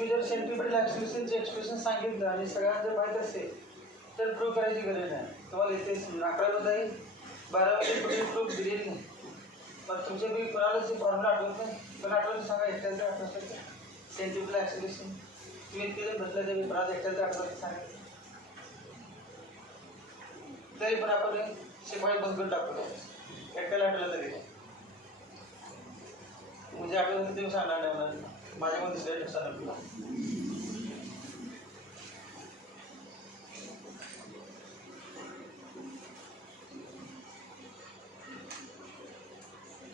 तुम्ही जर centripetal ॲक्सिलरेशनचे expression सांगितलं आणि सगळ्यांना जर माहीत असेल तर प्रूव्ह करायची गरज नाही. तुम्हाला इथे 11मध्ये आहे, 12मध्ये कुठे प्रूफ दिलेली नाही. पण तुमच्या मी कोणालाच फॉर्म्युला आठवत नाही, पण आठवत सांगा एकट्याचं आठवतं सेंट्रिपेटल ॲक्सिलरेशन. तुम्ही इतके जर म्हटलं तर कोणाला एकट्याचं आठवत सांगा, तरी पण आपण शिकवाय बंद करून टाकतो. एकट्याला आठवलं तरी म्हणजे आठवलं तर तुम्ही सांगणार नाही मला, माझ्यामध्ये दुसऱ्या नुकसान आपल्याला.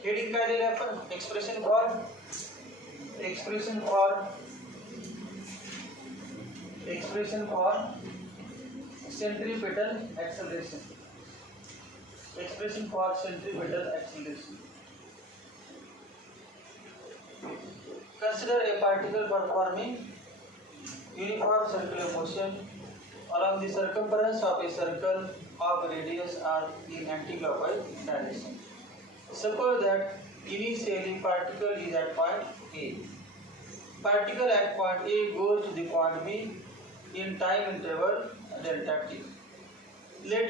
हेडिंग काय दिले आपण? Expression for centripetal acceleration. Expression for centripetal acceleration. Consider a particle performing uniform circular motion along the circumference of a circle of radius r in anti-clockwise direction. Suppose that initially particle is at point A. Particle at point A goes to the point B in time interval delta t. Let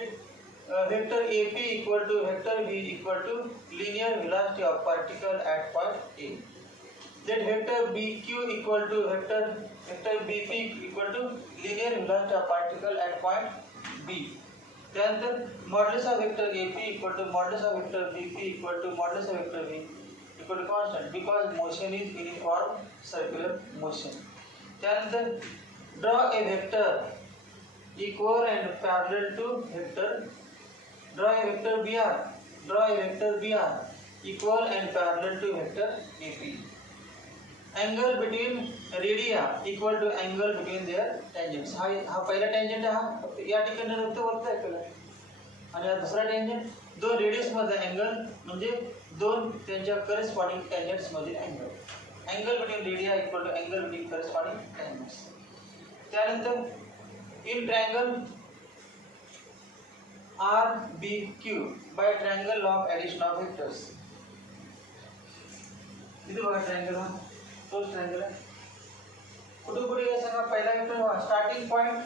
vector AP equal to vector V equal to linear velocity of particle at point A. Let vector BQ equal to vector BP equal to linear velocity of particle at point B. त्यानंतर modulus of vector AP equal to modulus of vector BP equal to modulus of vector V equal to constant because motion is uniform circular motion. त्यानंतर draw a vector equal and parallel to vector. Draw a vector BR equal and parallel to vector AP. Angle between radii equal to angle between their tangents. हा पहिला tangent हा या ठिकाणी फक्त वरती ऐकलं आणि हा दुसरा tangent दोन रेडियस मध्ये अँगल म्हणजे दोन त्यांच्या करस्पॉन्डिंग tangents मध्ये angle. Angle between radii equal to angle between corresponding tangents. त्यानंतर in triangle RBQ by triangle of addition of vectors. इथे बघा ट्रायंगल हा तोच ट्रायंगल आहे. कुठे कुठे काय सांगा? पहिला वेक्टर स्टार्टिंग पॉइंट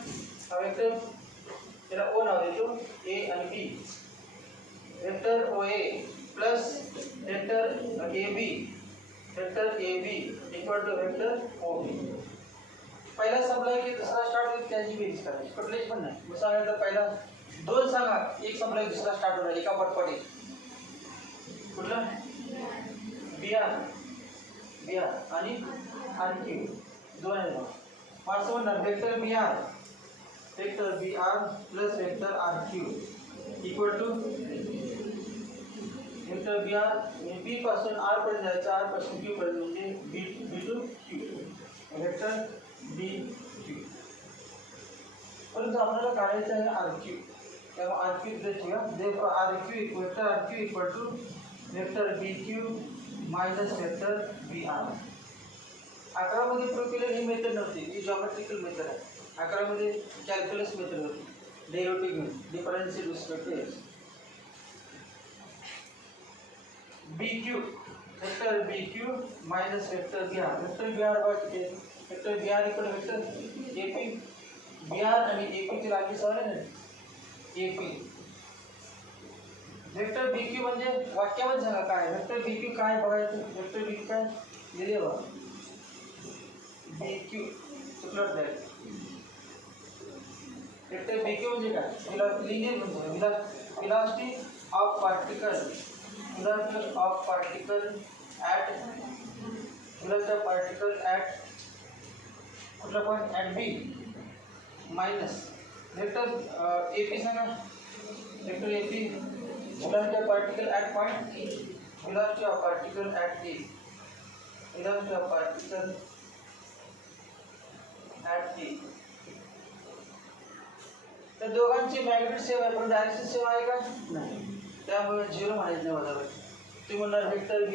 हा वेक्टर त्याला ओ नाव देतो ए आणि B. Vector OA plus vector AB equal to vector OB. पहिला संपला की दुसरा स्टार्ट होईल त्याची बेरीज करायची, कुठलेच पण नाही. मग सांगायचं पहिला दोन सांगा, एक संपला की दुसरा स्टार्ट होणार एका पटपट. कुठला? BR आणि RQ दोन आहे. असं म्हणणार vector BR plus vector RQ equal to vector BR B पासून R पर्यंत जायचं, R पासून Q पर्यंत म्हणजे B to Q vector BQ. परंतु आपल्याला काढायचं आहे RQ. तेव्हा RQ इथे ठेवा. therefore RQ equal to vector BQ minus vector BR. 11 मध्ये प्रूव्ह केलेली ही मेथड नव्हती, ही जॉमेट्रिकल मेथड आहे. 11 मध्ये कॅल्क्युलस मेथड होती, डेरिव्हेटिव्ह घेऊन difference with respect to x. BQ vector BQ minus vector BR. Vector BR बघा vector BR equal to vector AP. BR आणि AP ची लांबी समान आहे ना, AP. वेक्टर BQ म्हणजे वाक्यामध्ये सांगा काय वेक्टर BQ काय बघायचं. वेक्टर BQ काय दिले बघा, BQ चुकलं नाही. वेक्टर BQ म्हणजे काय? लिनियर म्हणजे velocity of particle at कुठला point at B minus vector AP सांगा. Vector AP velocity of particle at point A, velocity of particle at A, velocity of particle at A. तर दोघांची magnetic same आहे पण direction same आहे का? नाही. त्यामुळे 0 म्हणायचं नाही वजाबाकी. तुम्ही म्हणणार vector V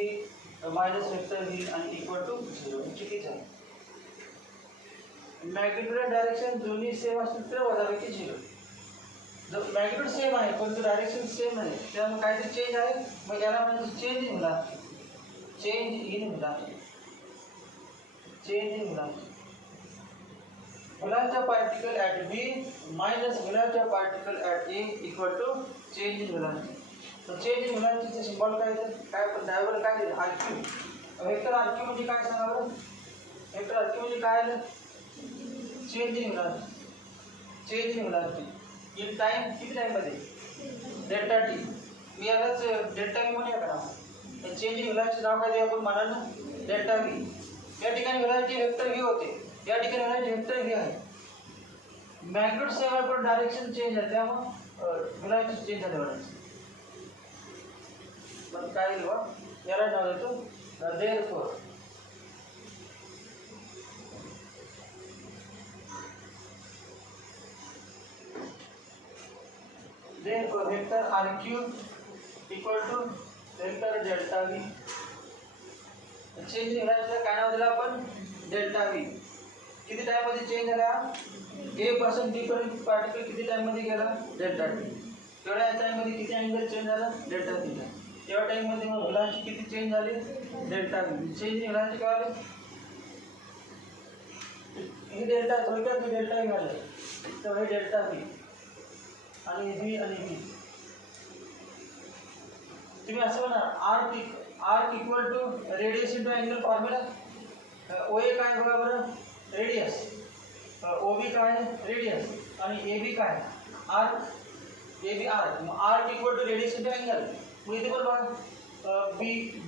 minus vector V आणि इक्वल टू 0 चुकीचं आहे. मॅग्नेटिक डायरेक्शन दोन्ही सेम असतील तर वजाबाकी 0. जर मॅग्नेट्यूड सेम आहे पण डायरेक्शन सेम आहे त्यामुळे काहीतरी चेंज आहे, मग याला म्हणजे change in velocity. velocity of particle at B minus velocity of particle at A equal to change in velocity. So change in velocity चे सिंबल काय आहे? काय पण त्यावर काय दिलं? RQ. वेक्टर RQ म्हणजे काय सांगा बरं? वेक्टर RQ म्हणजे काय आलं? Change in velocity. Change in velocity in time किती टाइम मध्ये? Delta T. मी यालाच डेल्टा व्ही म्हणूया का नाव? चेंज इन velocity नाव काय देऊ आपण म्हणाल डेल्टा व्ही. या ठिकाणी velocity वेक्टर व्ही होते. या ठिकाणी velocity वेक्टर व्ही आहे. मॅग्नेट सेवा पर डायरेक्शन चेंज आहे त्यामुळे velocity चेंज झाले वाटतं. पण काय होईल बा? याला नाव देतो therefore vector RQ equal to vector delta V. Change in velocity काय नाव दिलं आपण? Delta V. किती टाइम मध्ये चेंज झाला? A पासून B पर्यंत पार्टिकल किती टाइम मध्ये गेला? Delta T. तेवढ्या टाइम मध्ये किती अँगल चेंज झाला? Delta theta. तेवढ्या टाइम मध्ये मग velocity किती चेंज झाली? Delta V. Change in velocity काय आले? हे डेल्टा थोडक्यात मी डेल्टा व्ही आले. तर हे डेल्टा व्ही आणि व्ही आणि व्ही. तुम्ही असं म्हणा arc equal to radius into angle formula. O A काय बघा बरं? रेडियस. ओ बी काय? रेडियस. आणि ए बी काय? आर्क. A B arc. मग arc equal to radius into angle. मग इथे पण बघा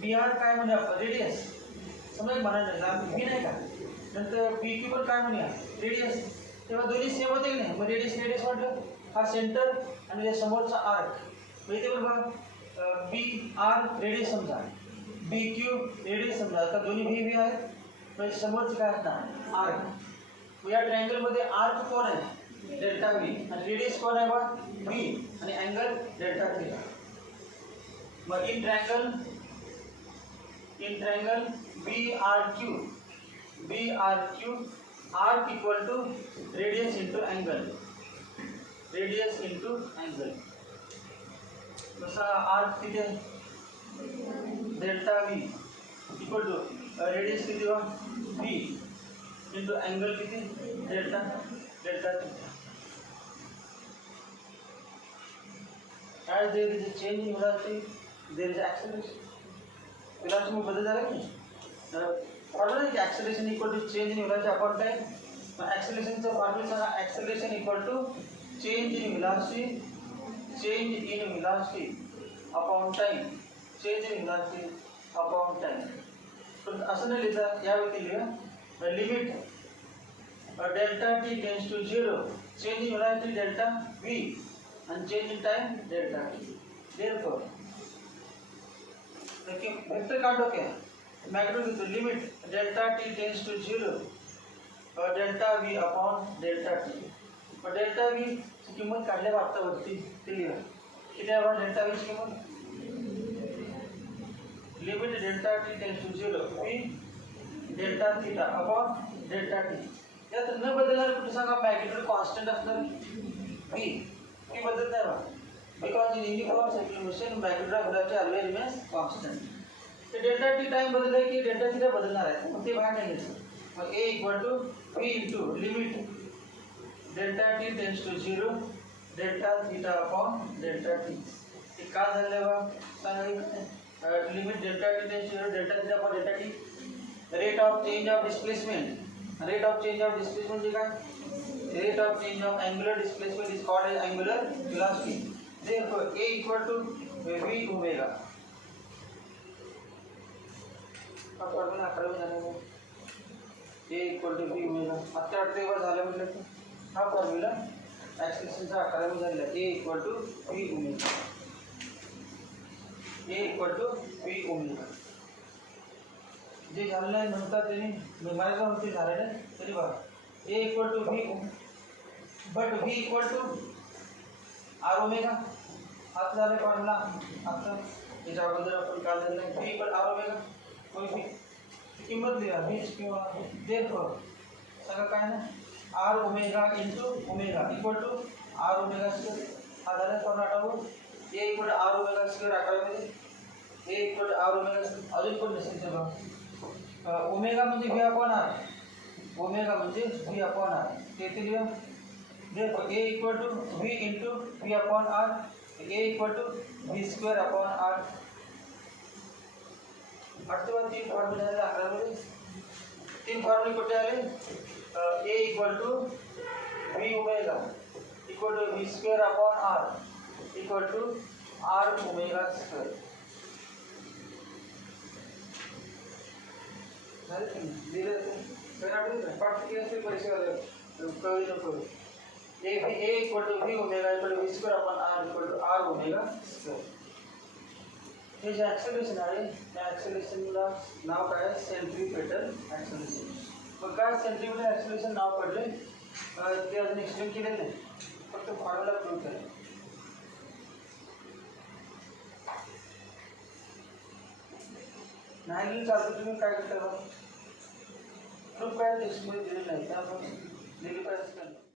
बी आर काय म्हणूया आपण? रेडियस. समजा म्हणायला व्ही नाही का? नंतर बी क्यू पण काय म्हणूया? रेडियस. तेव्हा दोन्ही सेम होते की नाही? मग रेडियस म्हटलं हा सेंटर आणि या समोरचा आर्क. मग इथे पण बघा बी आर रेडियस समजा, बी क्यू रेडियस समजा. आता दोन्ही व्ही व्ही आहेत. म्हणजे समोरचं काय असणार? आर्क. मग या ट्रायंगलमध्ये आर्क कोण आहे? Delta V. आणि रेडियस कोण आहे बा? व्ही. आणि अँगल डेल्टा थीटा. मग in triangle B R Q arc equal to radius into angle. Radius into angle. जसा आर्क किती आहे? Delta v equal to radius किती बा? व्ही इंटू अँगल किती? Delta theta. As there is a change in velocity, there is acceleration. velocity में बदल जाएगा नहीं? फॉर्मूला है कि acceleration equal to change in velocity upon time. acceleration say formula सांगा acceleration equal to change in velocity upon time. change in velocity upon time. पण असं नाही लिहिता. यावेळी लिहा limit delta t tends to 0. change in velocity डेल्टा v and change in time delta t. Therefore, देखिए vector काटो क्या? Magnitude limit delta t tends to 0 और delta v upon delta t. और डेल्टा v ची किंमत काढल्या वाटता वरती ते लिहा. किती आहे डेल्टा v ची किंमत? Limit delta t tends to 0 v delta theta upon delta t. यात न बदलणार कुठे सांगा? मॅग्नीट्यूड कॉन्स्टंट असणार v. की बदलत नाही बा. Because in uniform circular motion magnitude of velocity always remains constant. तर डेल्टा टी टाइम बदलला की डेल्टा थीटा बदलणार आहे. मग ते बाहेर नाही घ्यायचं. मग a equal to v into limit delta t tends to 0 delta theta upon delta t. हे का झालं बा? सांगा. Limit delta t tends to 0 delta theta upon delta t. Rate of change of displacement. Rate of change of displacement म्हणजे काय? Rate of change of angular displacement is called as angular velocity. Therefore, a equal to v omega. अब formula 11 में जाने को a equal to v omega. आता 8 बार झालं म्हटलं तर हा फॉर्म्युला एक्सप्रेशनचा 11 में झालेला a equal to v omega. a equal to v omega. जे झालं नाही म्हणतात त्यांनी नुमायला होती झालं नाही तरी बघा a equal to v but v equal to r omega. आता झालं फॉर्म्युला. आता याच्या अगोदर आपण काय झालं v equal r omega. कोई किंमत लिहा v किंवा therefore सांगा काय ना r omega into omega equal to r omega square. हा झाला फॉर्म्युला आठवू. a equal to r omega square 11 मध्ये a equal to r omega अजून पण नसेल बघा. ओमेगा म्हणजे v upon r. ओमेगा म्हणजे व्ही अपॉन आर. येथे लिहू. Therefore A equal to V into V upon R. A equal to V square upon R. आठशे बार तीन फॉर्म्युले आले अकरामध्ये. तीन फॉर्म्युले कुठे आले? A equal to V omega equal to V square upon R equal to R omega square. दिले पाठ किती असते परीक्षेला कळली नको. A equal to V omega equal to V square upon R equal to R omega square. हे जे acceleration आहे त्या ॲक्सेलरेशनला नाव काय आहे? Centripetal acceleration. मग काय सेंट्रीपेटल ॲक्सेलरेशन नाव पडले ते अजून एक्सप्लेन केले नाही, फक्त फॉर्म्युला प्रूव्ह केला. नाही चालतं तुम्ही काय करता? प्रूफ काय टेक्स्टमध्ये दिलेलं नाही त्यामुळे दिली पाहिजे.